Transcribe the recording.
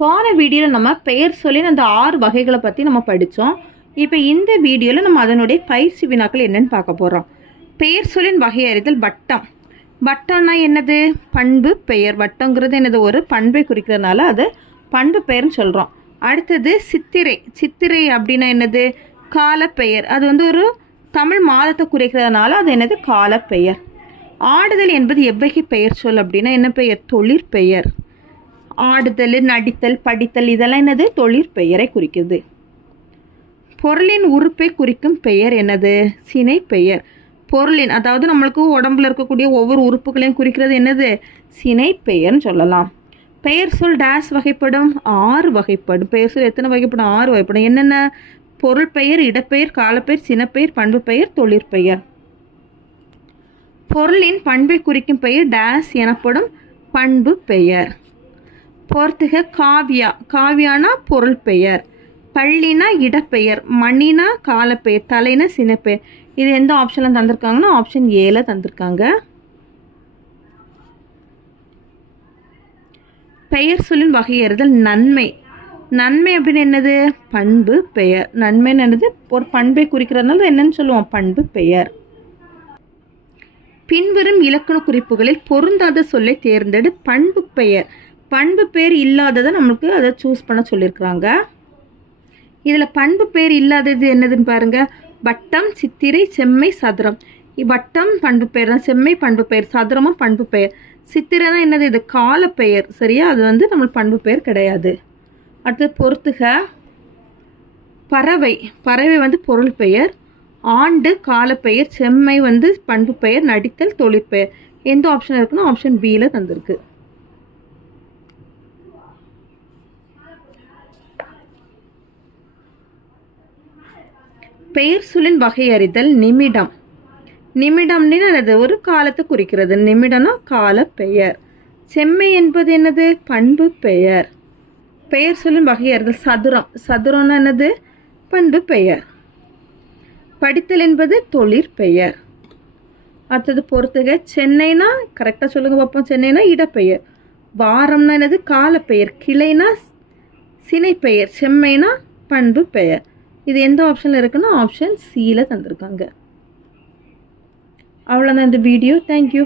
போன வீடியோவில் நம்ம பெயர் சொல்லி அந்த ஆறு வகைகளை பற்றி நம்ம படித்தோம் இப்போ இந்த வீடியோவில் நம்ம அதனுடைய பயிற்சி வினாக்கள் என்னன்னு பார்க்க போகிறோம் பெயர் சொல்லின் வகை அறிதல் வட்டம். வட்டம்னா என்னது? பண்பு பெயர். வட்டங்கிறது என்னது? ஒரு பண்பை குறிக்கிறதுனால அது பண்பு பெயர்னு சொல்கிறோம் அடுத்தது சித்திரை. சித்திரை அப்படின்னா என்னது? காலப்பெயர். அது வந்து ஒரு தமிழ் மாதத்தை குறிக்கிறதுனால அது என்னது? காலப்பெயர். ஆடுதல் என்பது எவ்வகை பெயர் சொல் அப்படின்னா என்ன பெயர்? தொழிற்பெயர். ஆடுதல் நடித்தல் படித்தல் இதெல்லாம் என்னது? தொழிற்பெயரை குறிக்குது. பொருளின் உறுப்பை குறிக்கும் பெயர் என்னது? சினை பெயர். பொருளின் அதாவது நம்மளுக்கு உடம்புல இருக்கக்கூடிய ஒவ்வொரு உறுப்புகளையும் குறிக்கிறது என்னது? சினை பெயர்னு சொல்லலாம். பெயர் சொல் டேஸ் வகைப்படும் ஆறு வகைப்படும். பெயர் சொல் எத்தனை வகைப்படும்? ஆறு வகைப்படும். என்னென்ன? பொருள் பெயர் இடப்பெயர் காலப்பெயர் சினப்பெயர் பண்பு பெயர் தொழிற்பெயர். பொருளின் பண்பை குறிக்கும் பெயர் டேஸ் எனப்படும் பண்பு பெயர் போர்த்துக காவியா. காவியானா பொருள் பெயர். பள்ளினா இடப்பெயர். மணினா காலப்பெயர். தலைனா சினப்பெயர் இது எந்த ஆப்ஷனில் தந்திருக்காங்கன்னா ஆப்ஷன் ஏல தந்திருக்காங்க. பெயர் சொல்லின் வகையறுதல் நன்மை. நன்மை அப்படின்னு என்னது? பண்பு பெயர். நன்மைன்னு என்னது? ஒரு பண்பை குறிக்கிறதுனால என்னன்னு சொல்லுவோம். பண்பு பெயர். பின்வரும் இலக்கண குறிப்புகளில் பொருந்தாத சொல்லை தேர்ந்தெடு பண்பு பெயர். பண்பு பெயர் இல்லாததை நம்மளுக்கு அதை சூஸ் பண்ண சொல்லியிருக்கிறாங்க இதில் பண்பு பெயர் இல்லாதது என்னதுன்னு பாருங்கள் வட்டம் சித்திரை செம்மை சதுரம். வட்டம் பண்பு பெயர் தான் செம்மை பண்பு பெயர் சதுரமும் பண்பு பெயர் சித்திரை தான் என்னது? இது கால பெயர். சரியா? அது வந்து நம்மளுக்கு பண்பு பெயர் கிடையாது. அடுத்தது பொறுத்துக. பறவை. பறவை வந்து பொருள் பெயர். ஆண்டு காலப்பெயர் செம்மை வந்து பண்பு பெயர். நடித்தல் தொழிற்பெயர். எந்த ஆப்ஷன் இருக்குன்னா ஆப்ஷன் பியில் தந்திருக்கு. பெயர் சொல்லின் வகையறிதல் நிமிடம். நிமிடம்னு என்னது ஒரு காலத்தை குறிக்கிறது. நிமிடம்னா கால பெயர். செம்மை என்பது என்னது? பண்பு பெயர். பெயர் சொல்லின் வகை அறிதல் சதுரம். சதுரம்னா என்னது? பண்பு பெயர். படித்தல் என்பது தொழிற்பெயர் அடுத்தது பொறுத்துக. சென்னைனா கரெக்டாக சொல்லுங்க பார்ப்போம் சென்னைனா இடப்பெயர். வாரம்னா என்னது? காலப்பெயர். கிளைனா சினைப்பெயர். செம்மைனா பண்பு பெயர். இது எந்த ஆப்ஷனில் இருக்குன்னா ஆப்ஷன் சியில் தந்திருக்காங்க. அவ்வளோதான் இந்த வீடியோ தேங்க்யூ